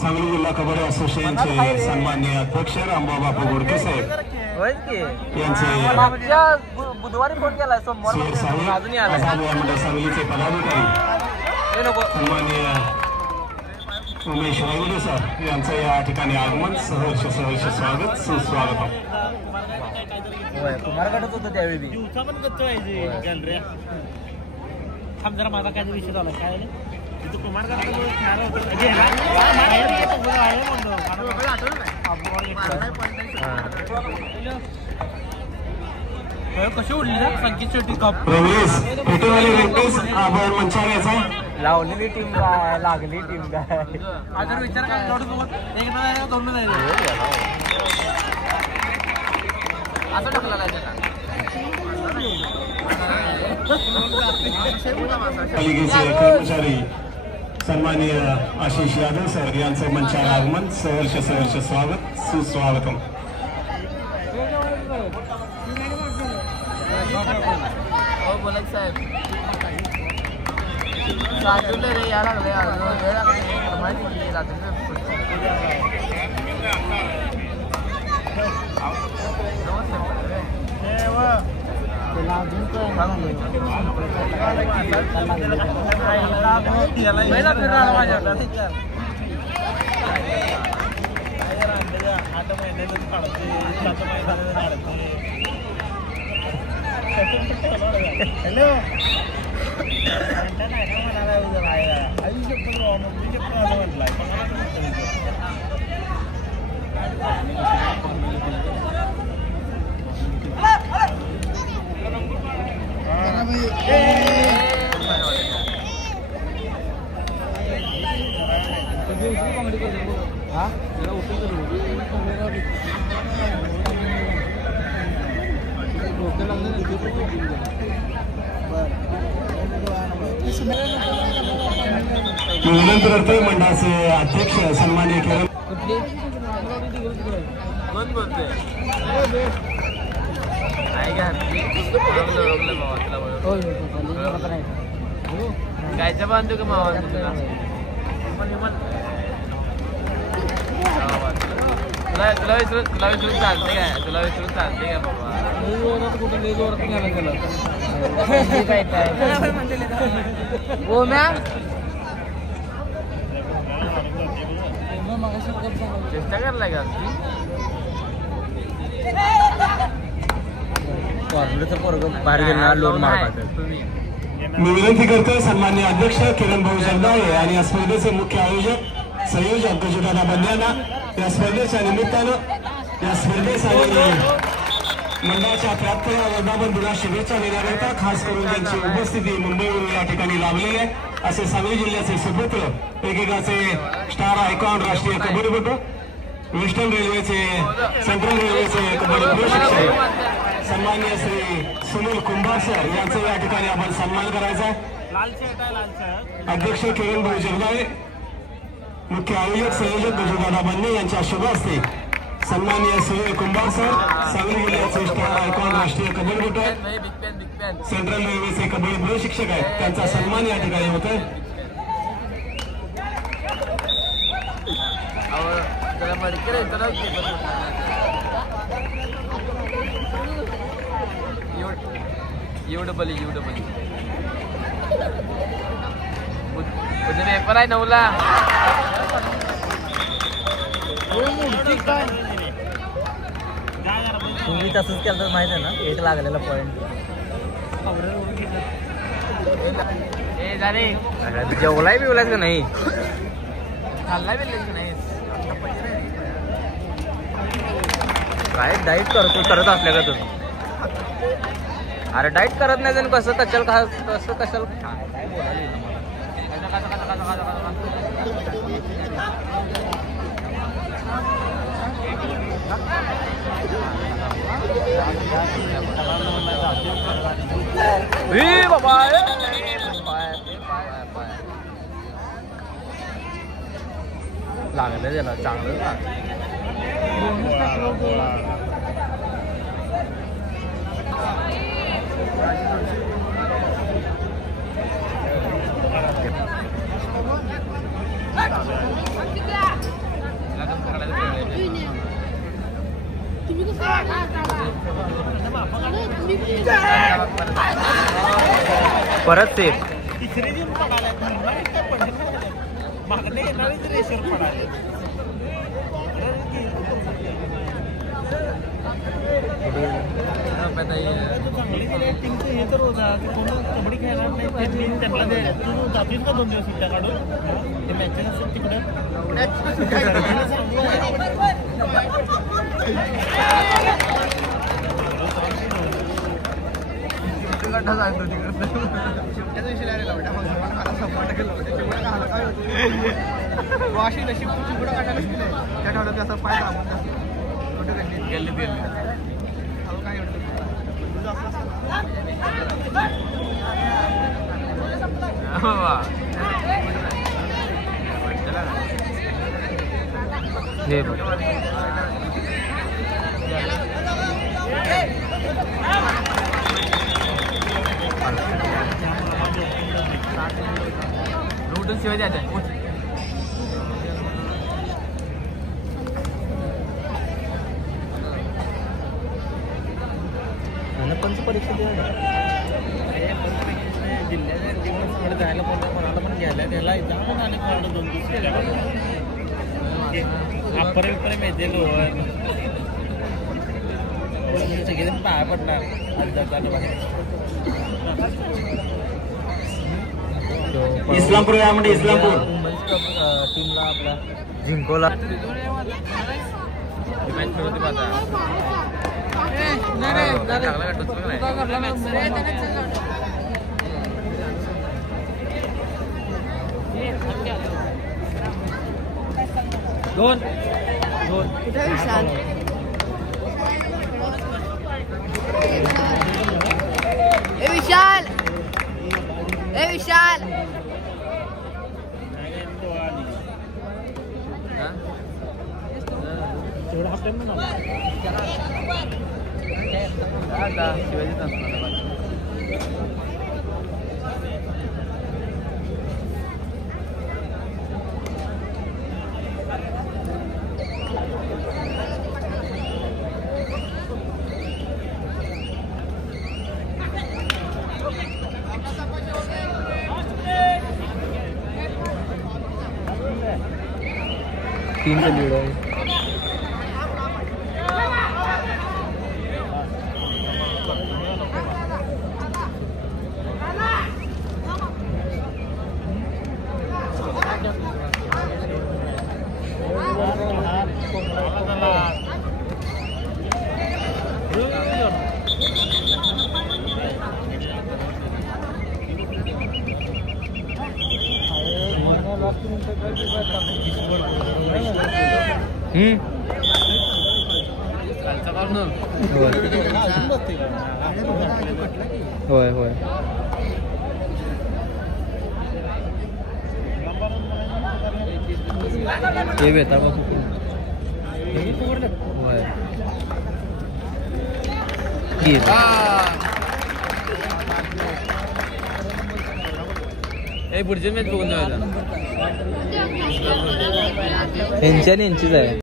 सांगली जिल्हा कबड्डी असोसिएशनचे सन्माननीय अध्यक्ष रामबाबा बापू गोडके साहेब यांचे बुधवारी फोन केला सोमवार सांगलीचे पदाधिकारी सन्माननीय उमेश वायगुडे सर यांचं या ठिकाणी आगमन सहर्ष स्वागत सुस्वागत. कुमारगडच होतं त्यावेळी दिवसा पण गच्च व्हायचे थांब जरा माझा काय विषय झाला काय तिथं कुमारगड खेळायला होतं कशी उडली ना संकेत शेट्टी कप लावलेली टीम काय लागली टीम काय जर विचार काय एकदा दोन जायचं असं टाकला पालिकेचे कर्मचारी सन्माननीय आशिष यादव सर यांचं मंचावर आगमन सहर्ष स्वागत सुस्वागतम. बोलत साहेब साजूले रे या लागले हॅलो विनंती मंडळाचे अध्यक्ष सन्माननीय किरण कोण बोलतोय गायच्या बांधतो का मावा तुला विसरून चालते काय तुला विसरून चालते काय बाबा कुठं हो मॅम चेष्टा करलाय का मी विनंती करतो सन्माननीय अध्यक्ष किरण भाऊ जगदाळे आणि या स्पर्धेचे मुख्य आयोजक संयोजक गजूदादा बंद्यांना या स्पर्धेच्या निमित्तानं या स्पर्धेसाठी मंडळाच्या 73व्या वर्धापन दिनास शुभेच्छा देण्याकरता खास करून त्यांची उपस्थिती मुंबईवरून या ठिकाणी लाभलेली आहे असे सांगली जिल्ह्याचे सुपुत्र एकेकाचे स्टार आयकॉन राष्ट्रीय कबड्डीपटू वेस्टर्न रेल्वेचे सेंट्रल रेल्वेचे कबड्डी प्रशिक्षक सन्माननीय श्री सुनील कुंभार सर यांचा या ठिकाणी आपण सन्मान करायचा आहे. अध्यक्ष किरण भाऊ जगदाळे मुख्य आयोजक संयोजक गजूदादा बंदे यांच्या शुभ हस्ते सन्माननीय सुनील कुंभार सर सांगली जिल्ह्याचे स्टार आयकॉन राष्ट्रीय कबड्डीपटू आहेत सेंट्रल रेल्वेचे कबड्डी प्रशिक्षक आहेत त्यांचा सन्मान या ठिकाणी होतोय. पेपर आहे 9ला तुम्ही तसंच केलं तर माहिती आहे ना 1 लागलेला पॉइंट जेवलाय बिवलायच का नाही खाल्लाय बिल्लायच का नाही काय डाईट करत असल्या का तुम्ही अरे डाईट करत नाही जण कसं कशाला कसं कशाला काय बोलायला बाबा लागलं त्याला चांगलं लागलं परत सेफ. तिसरी जी पडायला मागणे येणारीच रेषेवर पडायला. चांगली टीमचं हे तर होता की कोण कबड्डी खेळणार नाही त्यांना तू जातील का 2 दिवस सुट्ट्या काढून ते मॅचेस असतात तिकडे वाशी नशीब चिवडा काढायलाच केलं त्या ठेवलं असं पाय दाबून गेले काय लुटून शिवाय द्यायचं. परीक्षा जिल्ह्याच्या जायला कोणाला पण घ्यायला त्याला जाऊन आणि कोणाला 2 दिवस आपल्यापर्यंत येते सगळेजण पाया पडणार इस्लामपूर यामध्ये इस्लामपूर टीमला आपला जिंकोला मॅच होती पाहता. दोन विशाल विशाल तेवढा हाफ टाइम म्हणाला शिवाजी तीन का लीड आहे. होय होय हे बेता होय पुढचे मॅच बघून जायला यांची आहे.